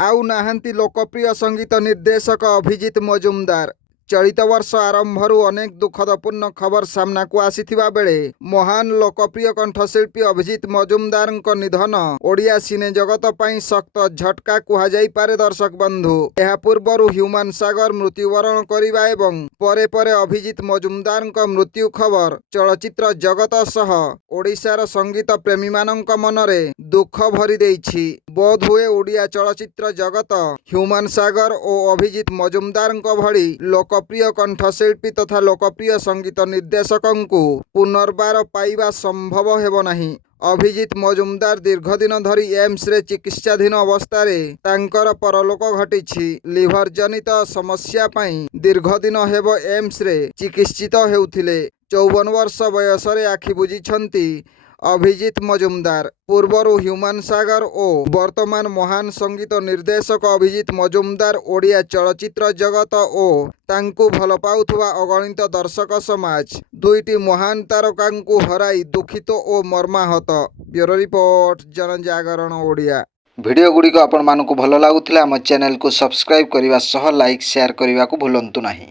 आउ नाहांती लोकप्रिय संगीत निर्देशक अभिजीत मजुमदार। चलित वर्ष आरंभरू अनेक दुखदपूर्ण खबर सामना को आसीथिबा बेले महान लोकप्रिय कंठशिल्पी अभिजीत मजुमदार निधन ओडिया सिने जगत पई सख्त झटका कुहाजाई पारे। दर्शक बंधु, यह पूर्वर ह्यूमान सागर मृत्युवरण करिबा एवं परे परे अभिजीत मजुमदार मृत्यु खबर चलचित्र जगत सह ओडिशार संगीत प्रेमी मानक मनरे दुख भरी देइछि। बोध हुए ओडिया चलचित्र जगत ह्यूमान सागर और अभिजीत मजुमदार भली लोकप्रिय कंठशिल्पी तथा लोकप्रिय संगीत निर्देशक पुनर्बार पाइबा संभव हेब नहीं। अभिजीत मजुमदार दीर्घदिन धरी एम्स रे चिकित्साधीन अवस्था तांकर परलोक घटी। लिभर जनित समस्या पई दीर्घदिन हेब एम्स रे चिकित्सित हेउथिले। 54 वर्ष बयस आखि बुझिछंती अभिजीत मजुमदार। पूर्वर ह्यूमान सागर और वर्तमान महान संगीत निर्देशक अभिजीत मजुमदार ओडिया चलचित्र जगत और तांकु भल पाउथुवा अगणित दर्शक समाज दुईटी महान तारकांकु हराई दुखित और मर्माहत। ब्यूरो रिपोर्ट, जनजागरण ओडिया। वीडियो गुडी को आपण मानकु भल लागुथिला हम चैनल को सब्सक्राइब करिवा सह लाइक शेयर करिवा को भूलंतु नाही।